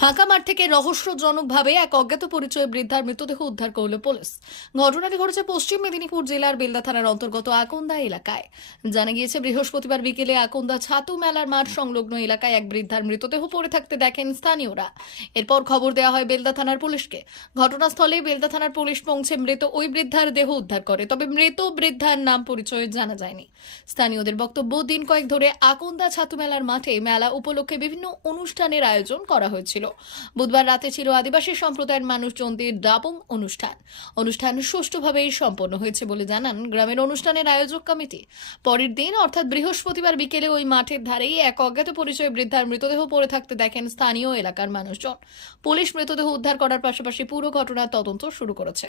ফাঁকা মাঠ থেকে রহস্যজনকভাবে এক অজ্ঞাত পরিচয় বৃদ্ধার মৃতদেহ উদ্ধার করল পুলিশ। ঘটনাটি ঘটেছে পশ্চিম মেদিনীপুর জেলার বেলদা থানার অন্তর্গত আকন্দা এলাকায়। জানা গিয়েছে, বৃহস্পতিবার বিকেলে আকন্দা ছাতু মেলার মাঠ সংলগ্ন এলাকায় এক বৃদ্ধার মৃতদেহ পড়ে থাকতে দেখেন স্থানীয়রা। এরপর খবর দেওয়া হয় বেলদা থানার পুলিশকে। ঘটনাস্থলে বেলদা থানার পুলিশ পৌঁছে মৃত ওই বৃদ্ধার দেহ উদ্ধার করে, তবে মৃত বৃদ্ধার নাম পরিচয় জানা যায়নি। স্থানীয়দের বক্তব্য, দিন কয়েক ধরে আকন্দা ছাতু মেলার মাঠে মেলা উপলক্ষে বিভিন্ন অনুষ্ঠানের আয়োজন করা হয়েছিল। বুধবার রাতে ছিল আদিবাসী সম্প্রদায়ের মানুষজনদের ডাবং অনুষ্ঠান। অনুষ্ঠান সুষ্ঠুভাবেই সম্পন্ন হয়েছে বলে জানান গ্রামের অনুষ্ঠানের আয়োজক কমিটি। পরের দিন, অর্থাৎ বৃহস্পতিবার বিকেলে ওই মাঠের ধারেই এক অজ্ঞাত পরিচয় বৃদ্ধার মৃতদেহ পড়ে থাকতে দেখেন স্থানীয় এলাকার মানুষজন। পুলিশ মৃতদেহ উদ্ধার করার পাশাপাশি পুরো ঘটনার তদন্ত শুরু করেছে।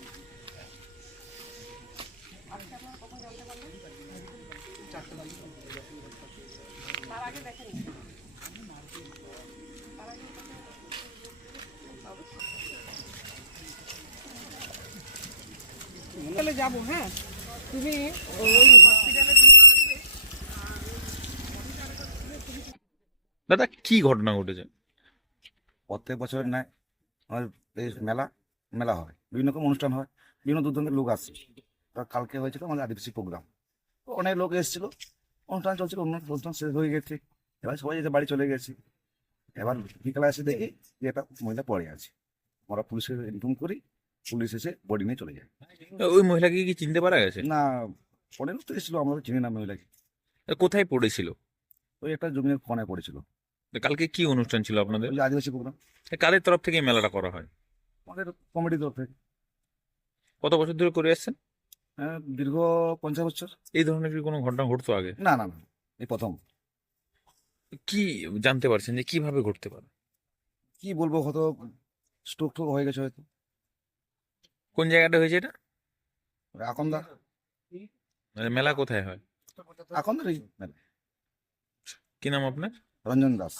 হসপিটালে যাব হ্যাঁ? তুমি ওই হসপিটালে তুমি দাদা কি ঘটনা ঘটেছে? প্রত্যেক বছরের ন্যায় আমাদের এই মেলা মেলা হয়। বিভিন্ন রকম অনুষ্ঠান হয় বিভিন্ন দূর দূরান্তের লোক আসছে তা কালকে হয়েছিল আমাদের আদিবাসী প্রোগ্রাম অনেক লোক এসেছিল। অনুষ্ঠান চলছিল অন্য- অনুষ্ঠান শেষ হয়ে গেছে। এবার সবাই যেতে বাড়ি চলে গেছি। এবার বিকালে এসে দেখি যে একটা মহিলা পড়ে আছে। আমরা পুলিশকে ইনফর্ম করি। পুলিশ এসে বডি নিয়ে চলে যায়। ওই মহিলাকে কি চিনতে পারা গেছে? না লোক তো এসেছিল আমরা তো চিনি না মহিলাকে। কোথায় পড়েছিল? ওই একটা জমির কোনায় পড়েছিল। কালকে কি অনুষ্ঠান ছিল আপনাদের? আদিবাসী প্রোগ্রাম। কাদের তরফ থেকে মেলাটা করা হয়? আমাদের কমিটির তরফ থেকে। কত বছর ধরে করে আসছেন? হ্যাঁ, দীর্ঘ পঞ্চাশ বছর। এই ধরনের কি কোনো ঘটনা ঘটতো আগে? না না না এই প্রথম। কি জানতে পারছেন যে কীভাবে ঘটতে পারে? কি বলব হয়তো স্ট্রোক হয়ে গেছে হয়তো। কোন জায়গাটা হয়েছে এটা? এখন মানে মেলা কোথায় হয়? এখন দা কি নাম আপনার? রঞ্জন দাস।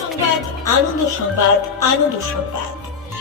সংবাদ আনন্দ সংবাদ আনন্দ সংবাদ।